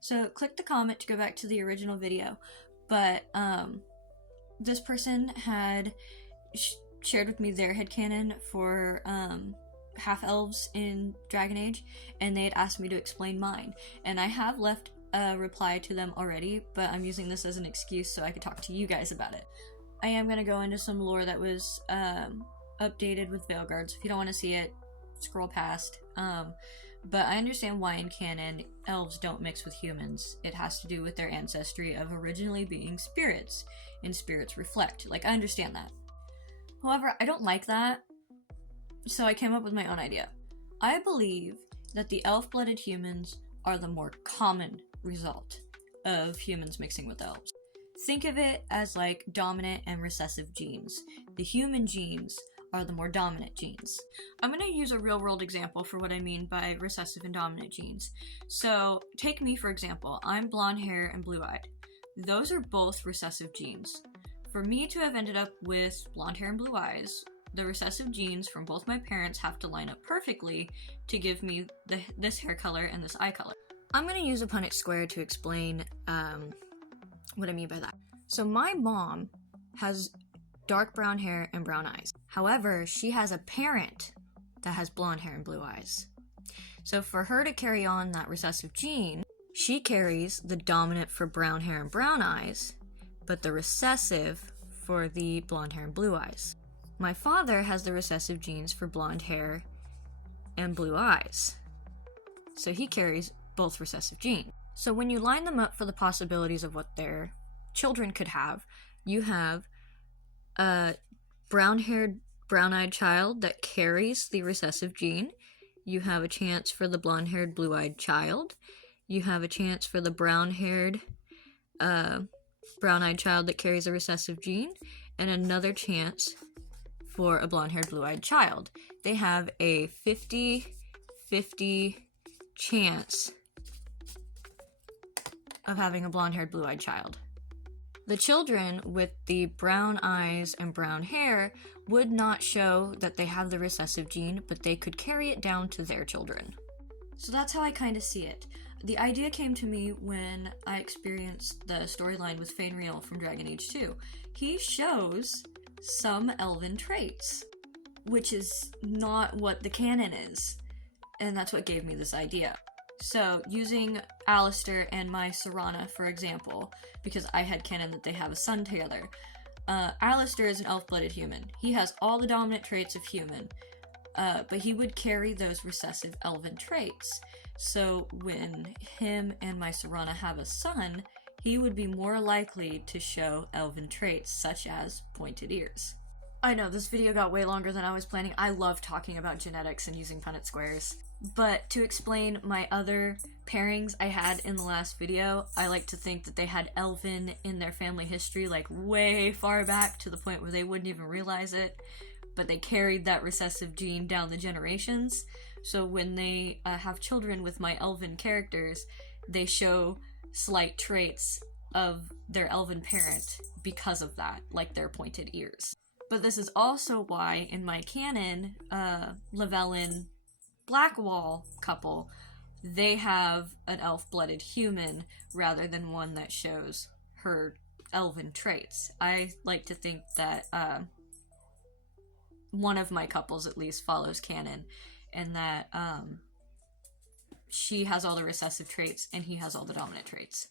So click the comment to go back to the original video, but this person had shared with me their headcanon for half-elves in Dragon Age, and they had asked me to explain mine, and I have left a reply to them already, but I'm using this as an excuse so I could talk to you guys about it. I am going to go into some lore that was updated with Veilguard, so if you don't want to see it, scroll past. But I understand why in canon elves don't mix with humans. It has to do with their ancestry of originally being spirits, and spirits reflect. Like, I understand that. However, I don't like that, so I came up with my own idea. I believe that the elf-blooded humans are the more common result of humans mixing with elves. Think of it as like dominant and recessive genes. The human genes are the more dominant genes. I'm going to use a real-world example for what I mean by recessive and dominant genes. So, take me for example. I'm blonde hair and blue-eyed. Those are both recessive genes. For me to have ended up with blonde hair and blue eyes, the recessive genes from both my parents have to line up perfectly to give me this hair color and this eye color. I'm going to use a Punnett square to explain what I mean by that. So my mom has dark brown hair and brown eyes. However, she has a parent that has blonde hair and blue eyes. So for her to carry on that recessive gene, she carries the dominant for brown hair and brown eyes, but the recessive for the blonde hair and blue eyes. My father has the recessive genes for blonde hair and blue eyes. So he carries both recessive genes. So when you line them up for the possibilities of what their children could have, you have a brown-haired, brown-eyed child that carries the recessive gene. You have a chance for the blonde-haired, blue-eyed child. You have a chance for the brown-haired, brown-eyed child that carries a recessive gene, and another chance for a blonde-haired, blue-eyed child. They have a 50-50 chance of having a blonde-haired, blue-eyed child. The children with the brown eyes and brown hair would not show that they have the recessive gene, but they could carry it down to their children. So that's how I kind of see it. The idea came to me when I experienced the storyline with Fainriel from Dragon Age 2. He shows some elven traits, which is not what the canon is, and that's what gave me this idea. So, using Alistair and my Serana, for example, because I had canon that they have a son together. Alistair is an elf-blooded human. He has all the dominant traits of human, but he would carry those recessive elven traits. So, when him and my Serana have a son, he would be more likely to show elven traits, such as pointed ears. I know, this video got way longer than I was planning. I love talking about genetics and using Punnett squares. But to explain my other pairings I had in the last video, I like to think that they had elven in their family history, like way far back to the point where they wouldn't even realize it, but they carried that recessive gene down the generations. So when they have children with my elven characters, they show slight traits of their elven parent because of that, like their pointed ears. But this is also why in my canon, Llewellyn Blackwall couple, they have an elf-blooded human rather than one that shows her elven traits. I like to think that one of my couples at least follows canon, and that she has all the recessive traits and he has all the dominant traits.